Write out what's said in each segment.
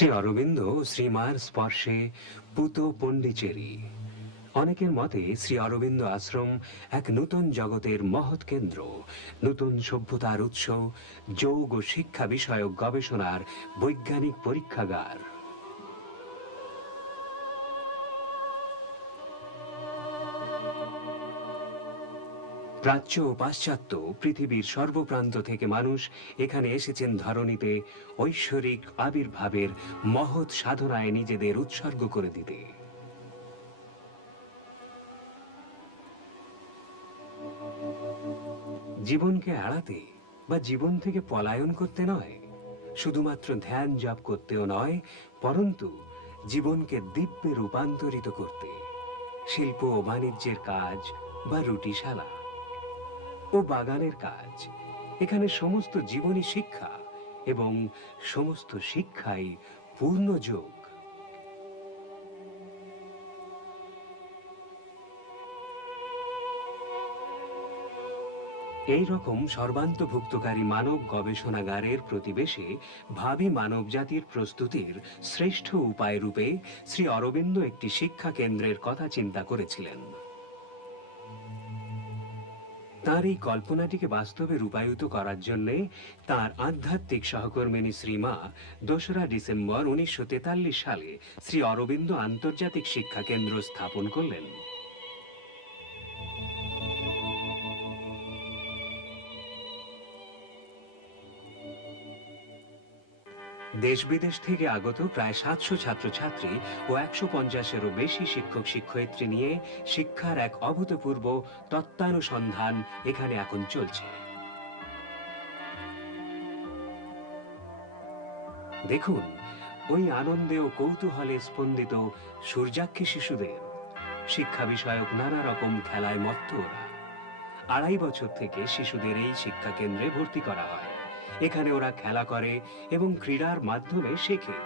শ্রী অরবিন্দ শ্রীমার স্পর্শে পুত পণ্ডিচেরি। অনেকের মতে শ্রী অরবিন্দ আশ্রম এক নূতন জগতের মহৎ কেন্দ্র, নূতন সভ্যতার উৎস, যোগ ও শিক্ষা বিষয়ক গবেষণার বৈজ্ঞানিক পরীক্ষাগার। প্রাচ্য ও পাশ্চাত্য পৃথিবীর সর্বপ্রান্ত থেকে মানুষ এখানে এসেছেন ধরণীতে ঐশ্বরিক আবির্ভাবের মহৎ সাধনায় নিজেদের উৎসর্গ করে দিতে। জীবনকে এড়াতে বা জীবন থেকে পলায়ন করতে নয়, শুধুমাত্র ধ্যান জপ করতেও নয়, পরন্তু জীবনকে দিব্যে রূপান্তরিত করতে। শিল্প ও বাণিজ্যের কাজ বা রুটিশালা ও বাগানের কাজ, এখানে সমস্ত জীবনী শিক্ষা এবং সমস্ত শিক্ষাই পূর্ণ যোগ। এই রকম সর্বান্তভুক্তকারী মানব গবেষণাগারের প্রতিবেশে ভাবী মানব জাতির প্রস্তুতির শ্রেষ্ঠ উপায় রূপে শ্রী অরবিন্দ একটি শিক্ষা কেন্দ্রের কথা চিন্তা করেছিলেন। তার এই কল্পনাটিকে বাস্তবে রূপায়িত করার জন্য তার আধ্যাত্মিক সহকর্মিনী শ্রীমা ২রা ডিসেম্বর ১৯৪৩ সালে শ্রী অরবিন্দ আন্তর্জাতিক শিক্ষা কেন্দ্র স্থাপন করলেন। দেশ বিদেশ থেকে আগত প্রায় ৭০০ ছাত্রছাত্রী ও ১৫০-এরও বেশি শিক্ষক শিক্ষয়িত্রী নিয়ে শিক্ষার এক অভূতপূর্ব তত্ত্বানুসন্ধান এখানে এখন চলছে। দেখুন ওই আনন্দে ও কৌতূহলে স্পন্দিত সূর্যাক্ষী শিশুদের। শিক্ষা বিষয়ক নানা রকম খেলায় মত্ত ওরা। ২.৫ বছর থেকে শিশুদের এই শিক্ষা কেন্দ্রে ভর্তি করা হয়। এখানে ওরা খেলা করে এবং ক্রীড়ার মাধ্যমে শেখে।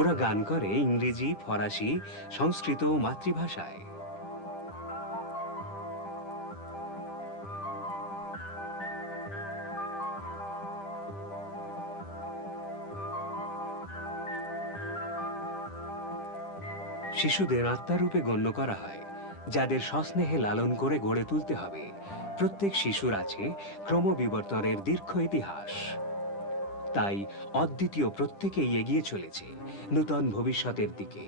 ওরা গান করে ইংরেজি, ফরাসি, সংস্কৃত ও মাতৃভাষায়। শিশুদের আত্মারূপে গণ্য করা হয়, যাদের সস্নেহে লালন করে গড়ে তুলতে হবে। প্রত্যেক শিশুর আছে ক্রমবিবর্তনের দীর্ঘ ইতিহাস। তাই অদ্বিতীয় প্রত্যেকেই এগিয়ে চলেছে নূতন ভবিষ্যতের দিকে।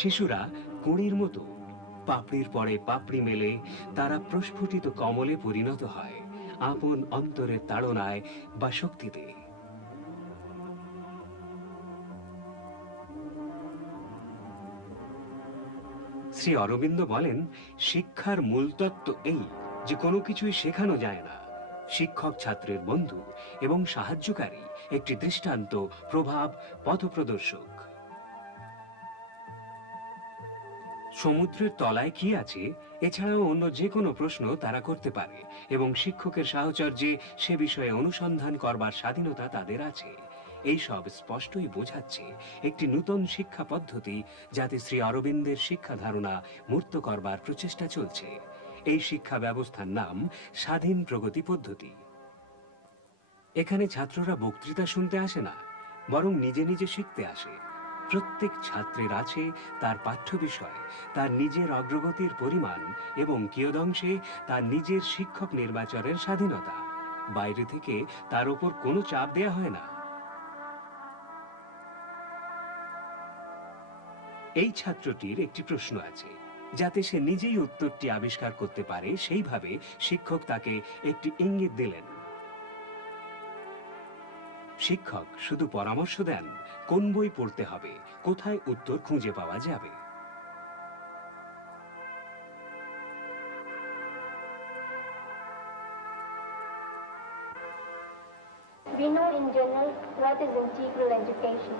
শিশুরা কুঁড়ির মতো পাপড়ির পরে পাপড়ি মেলে তারা প্রস্ফুটিত কমলে পরিণত হয় আপন অন্তরের তাড়নায় বা শক্তিতে। শ্রী অরবিন্দ বলেন, শিক্ষার মূল তত্ত্ব এই যে কোনো কিছুই শেখানো যায় না। শিক্ষক ছাত্রের বন্ধু এবং সাহায্যকারী, একটি দৃষ্টান্ত, প্রভাব, পথপ্রদর্শক। সমুদ্রের তলায় কি আছে এছাড়াও অন্য যে কোনো প্রশ্ন তারা করতে পারে এবং শিক্ষকের সাহচর্যে সে বিষয়ে অনুসন্ধান করবার স্বাধীনতা তাদের আছে। এই সব স্পষ্টই বোঝাচ্ছে একটি নূতন শিক্ষা পদ্ধতি যাতে শ্রী অরবিন্দের শিক্ষা ধারণা মূর্ত করবার প্রচেষ্টা চলছে। এই শিক্ষা ব্যবস্থার নাম স্বাধীন প্রগতি পদ্ধতি। এখানে ছাত্ররা বক্তৃতা শুনতে আসে না, বরং নিজে নিজে শিখতে আসে। প্রত্যেক ছাত্রের আছে তার পাঠ্য বিষয়, তার নিজের অগ্রগতির পরিমাণ এবং কিয়দংশে তার নিজের শিক্ষক নির্বাচনের স্বাধীনতা। বাইরে থেকে তার উপর কোনো চাপ দেয়া হয় না। এই ছাত্রটির একটি প্রশ্ন আছে, যাতে সে নিজেই উত্তরটি আবিষ্কার করতে পারে, সেইভাবে শিক্ষক তাকে একটি ইঙ্গিত দিলেন। শিক্ষক শুধু পরামর্শ দেন কোন বই পড়তে হবে, কোথায় উত্তর খুঁজে পাওয়া যাবে। We know in general what is integral education,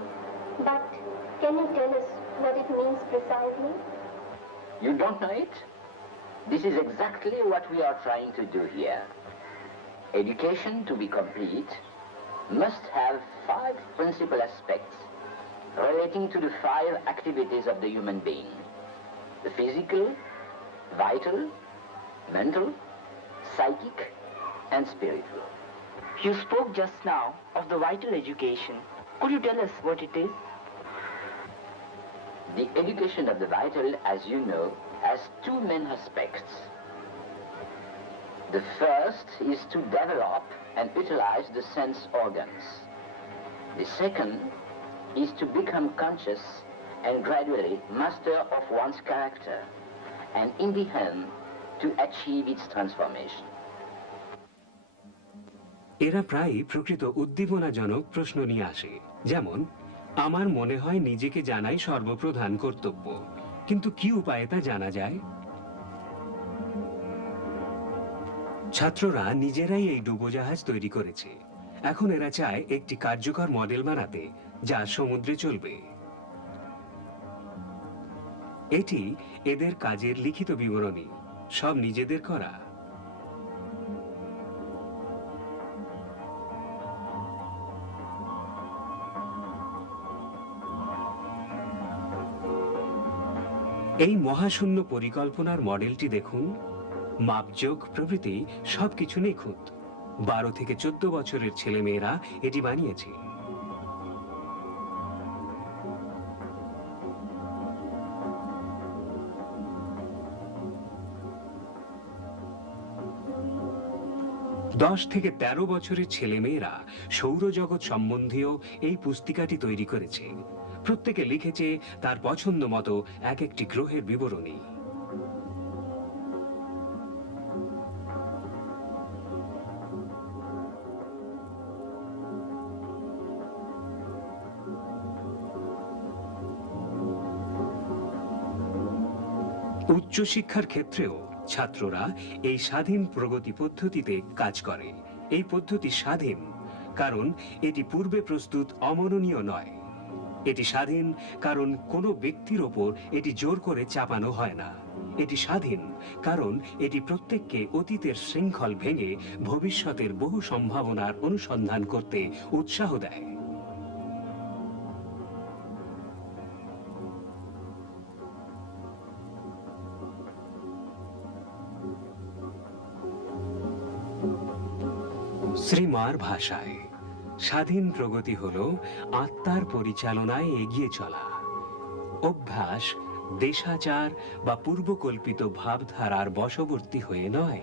but can you tell us what it means precisely? You don't know it? This is exactly what we are trying to do here. Education, to be complete, must have 5 principal aspects relating to the 5 activities of the human being: the physical, vital, mental, psychic, and spiritual. You spoke just now of the vital education. Could you tell us what it is? The education of the vital, as you know, has 2 main aspects. The first is to develop and utilize the sense organs. The second is to become conscious and gradually master of one's character, and in the end, to achieve its transformation. এরা প্রায়ই প্রকৃত উদ্দীপনাজনক প্রশ্ন নিয়ে আসে, যেমন আমার মনে হয় নিজেকে জানাই সর্বপ্রধান কর্তব্য, কিন্তু কি উপায়ে তা জানা যায়? ছাত্ররা নিজেরাই এই ডুবোজাহাজ তৈরি করেছে। এখন এরা চায় একটি কার্যকর মডেল বানাতে যা সমুদ্রে চলবে। এটি এদের কাজের লিখিত বিবরণী, সব নিজেদের করা। এই মহাশূন্য পরিকল্পনার মডেলটি দেখুন। মাপজোক প্রভৃতি সবকিছু নিখুঁত। 12 থেকে 14 বছরের ছেলেমেয়েরা এটি বানিয়েছে। দশ থেকে 13 বছরের ছেলেমেয়েরা সৌরজগৎ সম্বন্ধীয় এই পুস্তিকাটি তৈরি করেছে। প্রত্যেকে লিখেছে তার পছন্দ মতো এক একটি গ্রহের বিবরণী। উচ্চশিক্ষার ক্ষেত্রেও ছাত্ররা এই স্বাধীন প্রগতি পদ্ধতিতে কাজ করে। এই পদ্ধতি স্বাধীন কারণ এটি পূর্বে প্রস্তুত অমননীয় নয়। এটি স্বাধীন কারণ কোনো ব্যক্তির ওপর এটি জোর করে চাপানো হয় না। এটি স্বাধীন কারণ এটি প্রত্যেককে অতীতের শৃঙ্খল ভেঙে ভবিষ্যতের বহু সম্ভাবনার অনুসন্ধান করতে উৎসাহ দেয়। শ্রীমার ভাষায় স্বাধীন প্রগতি হলো আত্মার পরিচালনায় এগিয়ে চলা। অভ্যাস, দেশাচার বা পূর্বকল্পিত ভাবধারার বশবর্তী হয়ে নয়।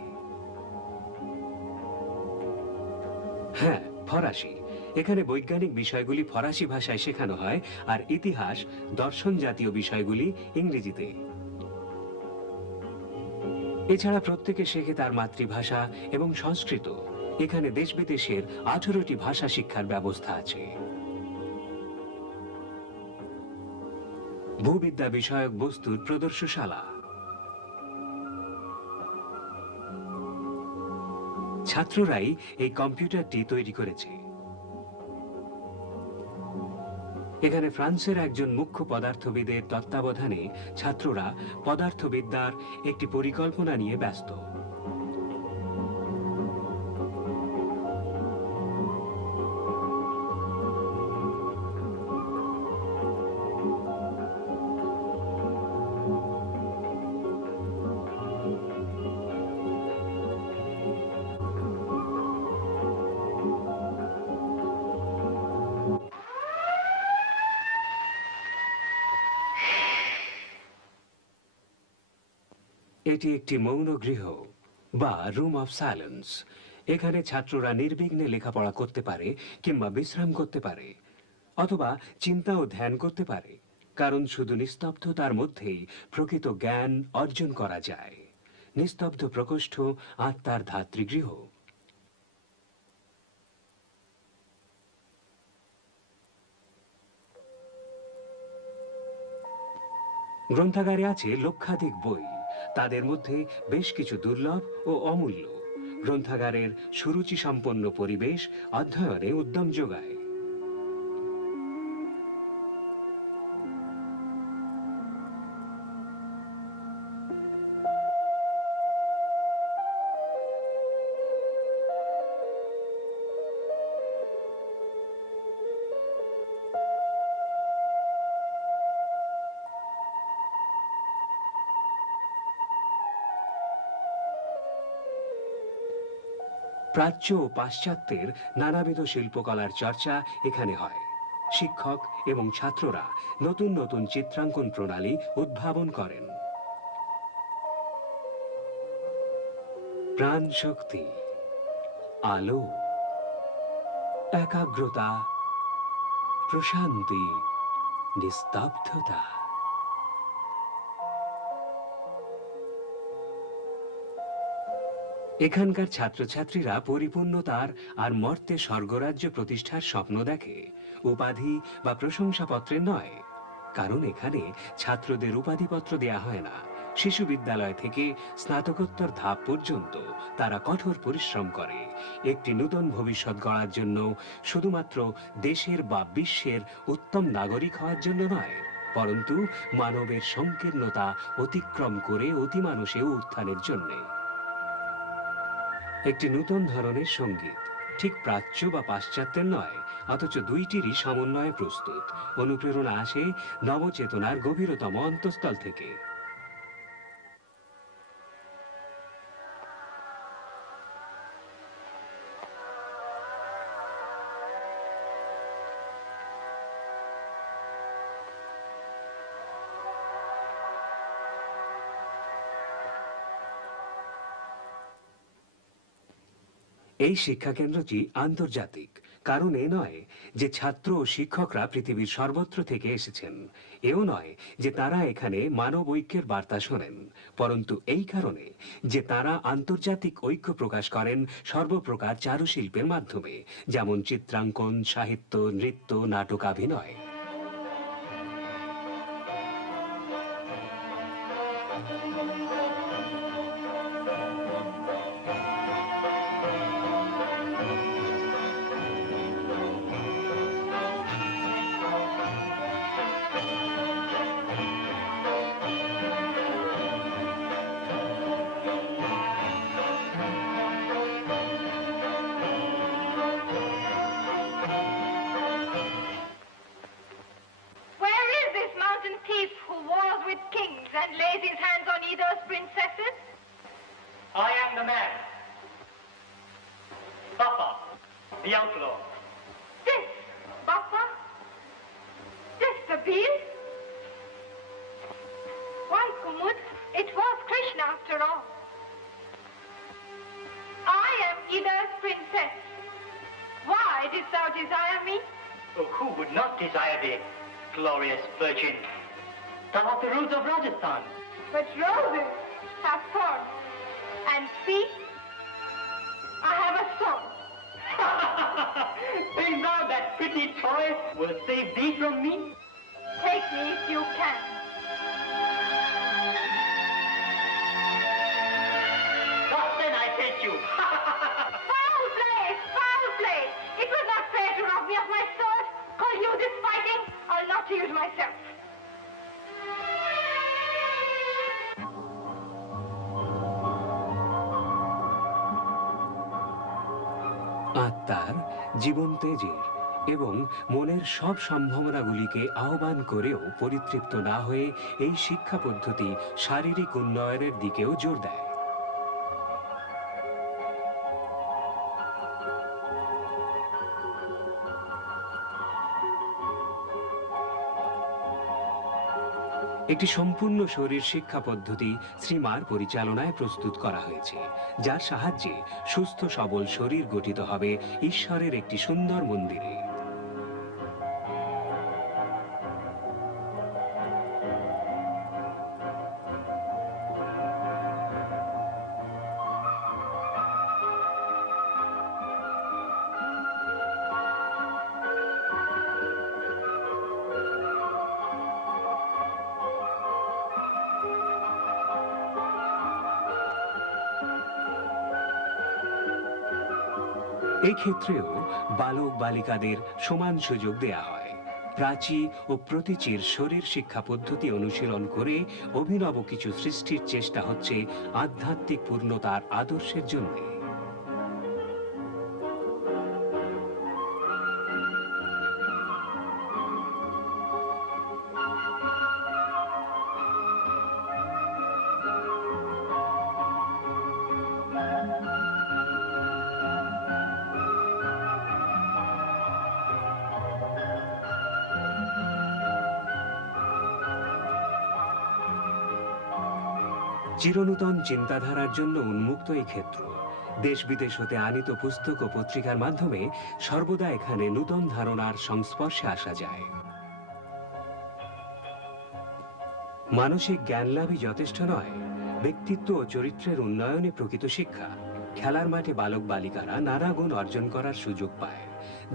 হ্যাঁ, ফরাসি। এখানে বৈজ্ঞানিক বিষয়গুলি ফরাসি ভাষায় শেখানো হয় আর ইতিহাস, দর্শন জাতীয় বিষয়গুলি ইংরেজিতে। এছাড়া প্রত্যেকে শেখে তার মাতৃভাষা এবং সংস্কৃত। এখানে দেশ বিদেশের 18টি ভাষা শিক্ষার ব্যবস্থা আছে। ভূবিদ্যা বিষয়ক বস্তুর প্রদর্শনশালা। ছাত্ররাই এই কম্পিউটারটি তৈরি করেছে। এখানে ফ্রান্সের একজন মুখ্য পদার্থবিদের তত্ত্বাবধানে ছাত্ররা পদার্থবিদ্যার একটি পরিকল্পনা নিয়ে ব্যস্ত। এটি একটি মৌন গৃহ বা রুম অফ সাইলেন্স। এখানে ছাত্ররা নির্বিঘ্নে লেখাপড়া করতে পারে কিংবা বিশ্রাম করতে পারে অথবা চিন্তা ও ধ্যান করতে পারে, কারণ শুধু নিস্তব্ধতার মধ্যেই প্রকৃত জ্ঞান অর্জন করা যায়। নিস্তব্ধ প্রকোষ্ঠ আত্মার ধাত্রীগৃহ। গ্রন্থাগারে আছে লক্ষাধিক বই। তাদের মধ্যে বেশ কিছু দুর্লভ ও অমূল্য। গ্রন্থাগারের সুরুচি সম্পন্ন পরিবেশ অধ্যয়নে উদ্যম যোগায়। প্রাচ্য ও পাশ্চাত্যের নানাবিধ শিল্পকলার চর্চা এখানে হয়। শিক্ষক এবং ছাত্ররা নতুন নতুন চিত্রাঙ্কন প্রণালী উদ্ভাবন করেন। প্রাণ শক্তি, আলো, একাগ্রতা, প্রশান্তি, নিস্তব্ধতা। এখানকার ছাত্রছাত্রীরা পরিপূর্ণতার আর মর্তে স্বর্গরাজ্য প্রতিষ্ঠার স্বপ্ন দেখে, উপাধি বা প্রশংসাপত্রের নয়। কারণ এখানে ছাত্রদের উপাধিপত্র দেয়া হয় না। শিশু বিদ্যালয় থেকে স্নাতকোত্তর ধাপ পর্যন্ত তারা কঠোর পরিশ্রম করে একটি নতুন ভবিষ্যৎ গড়ার জন্য, শুধুমাত্র দেশের বা বিশ্বের উত্তম নাগরিক হওয়ার জন্য নয়, পরন্তু মানবের সংকীর্ণতা অতিক্রম করে অতিমানুষে উত্থানের জন্যে। একটি নতুন ধরনের সঙ্গীত, ঠিক প্রাচ্য বা পাশ্চাত্যের নয়, অথচ দুইটিরই সমন্বয়ে প্রস্তুত। অনুপ্রেরণা আসে নবচেতনার গভীরতম অন্তঃস্থল থেকে। এই শিক্ষাকেন্দ্রটি আন্তর্জাতিক, কারণ এ নয় যে ছাত্র ও শিক্ষকরা পৃথিবীর সর্বত্র থেকে এসেছেন, এও নয় যে তারা এখানে মানব ঐক্যের বার্তা শোনেন, পরন্তু এই কারণে যে তারা আন্তর্জাতিক ঐক্য প্রকাশ করেন সর্বপ্রকার চারুশিল্পের মাধ্যমে, যেমন চিত্রাঙ্কন, সাহিত্য, নৃত্য, নাটকাভিনয়। Where is this mountain thief who wars with kings and lays his hands on either's princesses? I am the man. Papa, the outlaw. This, Bappa? This the beast? Why, Kumud, it was Krishna after all. I am Ida's princess. Why didst thou desire me? Oh, who would not desire thee, glorious virgin? Thou art the rose of Rajasthan. But roses have thorns, and see, I have a sword. Think thou that pretty toy will save thee from me? Take me if you can. Thus then I take you. Foul play! Foul play! It was not fair to rob me of my sword. Call you this fighting? I'll not yield myself. আত্মার, জীবন তেজের এবং মনের সব সম্ভাবনাগুলিকে আহ্বান করেও পরিতৃপ্ত না হয়ে এই শিক্ষা পদ্ধতি শারীরিক উন্নয়নের দিকেও জোর দেয়। একটি সম্পূর্ণ শরীর শিক্ষা পদ্ধতি শ্রীমার পরিচালনায় প্রস্তুত করা হয়েছে, যার সাহায্যে সুস্থ সবল শরীর গঠিত হবে ঈশ্বরের একটি সুন্দর মন্দিরে। এই ক্ষেত্রেও বালক বালিকাদের সমান সুযোগ দেয়া হয়। প্রাচী ও প্রতীচীর শরীর শিক্ষা পদ্ধতি অনুশীলন করে অভিনব কিছু সৃষ্টির চেষ্টা হচ্ছে আধ্যাত্মিক পূর্ণতার আদর্শের জন্য। চিরনূতন চিন্তাধারার জন্য উন্মুক্ত এই ক্ষেত্র। দেশ বিদেশ হতে আনিত পুস্তক ও পত্রিকার মাধ্যমে সর্বদা এখানে নূতন ধারণার সংস্পর্শে আসা যায়। মানসিক জ্ঞান লাভই যথেষ্ট নয়, ব্যক্তিত্ব ও চরিত্রের উন্নয়নে প্রকৃত শিক্ষা। খেলার মাঠে বালক বালিকারা নানা গুণ অর্জন করার সুযোগ পায়,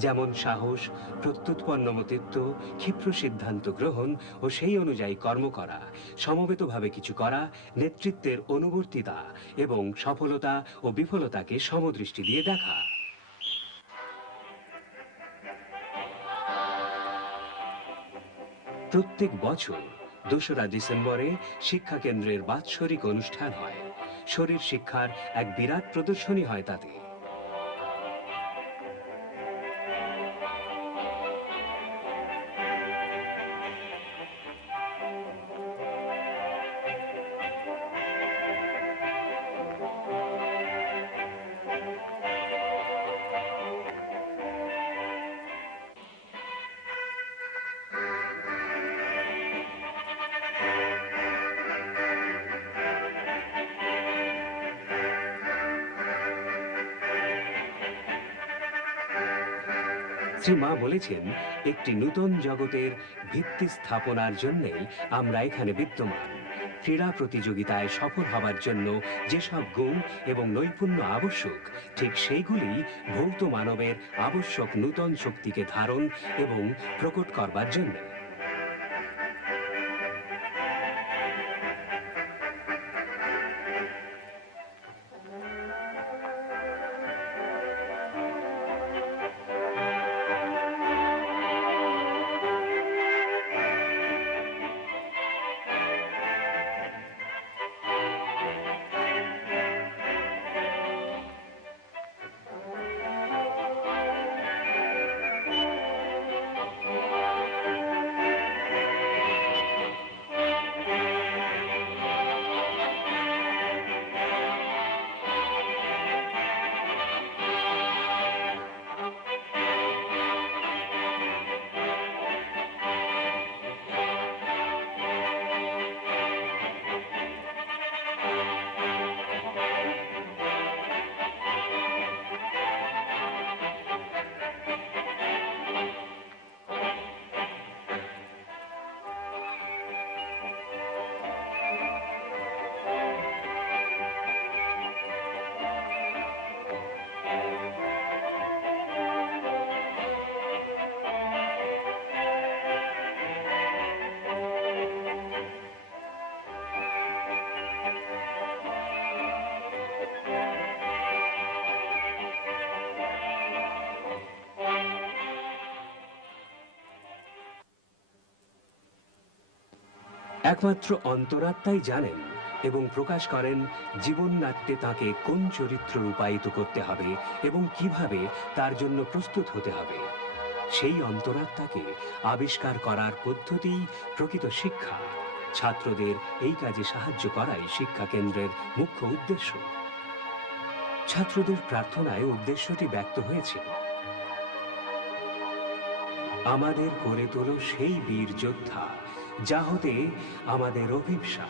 যেমন সাহস, প্রত্যুৎপন্নমতিত্ব, ক্ষিপ্র সিদ্ধান্ত গ্রহণ ও সেই অনুযায়ী কর্ম করা, সমবেতভাবে কিছু করা, নেতৃত্বের অনুবর্তিতা এবং সফলতা ও বিফলতাকে সমদৃষ্টি দিয়ে দেখা। প্রত্যেক বছর ২রা ডিসেম্বরে শিক্ষা কেন্দ্রের বাৎসরিক অনুষ্ঠান হয়। শরীর শিক্ষার এক বিরাট প্রদর্শনী হয় তাতে। শ্রী মা বলেছেন, একটি নূতন জগতের ভিত্তি স্থাপনার জন্যই আমরা এখানে বিদ্যমান। ক্রীড়া প্রতিযোগিতায় সফল হবার জন্য যেসব গুণ এবং নৈপুণ্য আবশ্যক, ঠিক সেইগুলি ভৌত মানবের আবশ্যক নূতন শক্তিকে ধারণ এবং প্রকট করবার জন্য। একমাত্র অন্তরাত্মাই জানেন এবং প্রকাশ করেন জীবন নাট্যে তাকে কোন চরিত্র রূপায়িত করতে হবে এবং কিভাবে তার জন্য প্রস্তুত হতে হবে। সেই অন্তরাত্মাকে আবিষ্কার করার পদ্ধতিই প্রকৃত শিক্ষা। ছাত্রদের এই কাজে সাহায্য করাই শিক্ষা কেন্দ্রের মুখ্য উদ্দেশ্য। ছাত্রদের প্রার্থনায় উদ্দেশ্যটি ব্যক্ত হয়েছিল। আমাদের করে তোলো সেই বীর যোদ্ধা, যা হতে আমাদের অভিপ্সা।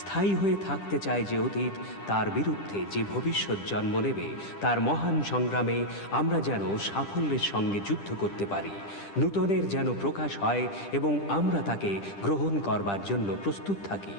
স্থায়ী হয়ে থাকতে চায় যে অতীত, তার বিরুদ্ধে যে ভবিষ্যৎ জন্ম নেবে, তার মহান সংগ্রামে আমরা যেন সাফল্যের সঙ্গে যুদ্ধ করতে পারি। নূতনের যেন প্রকাশ হয় এবং আমরা তাকে গ্রহণ করবার জন্য প্রস্তুত থাকি।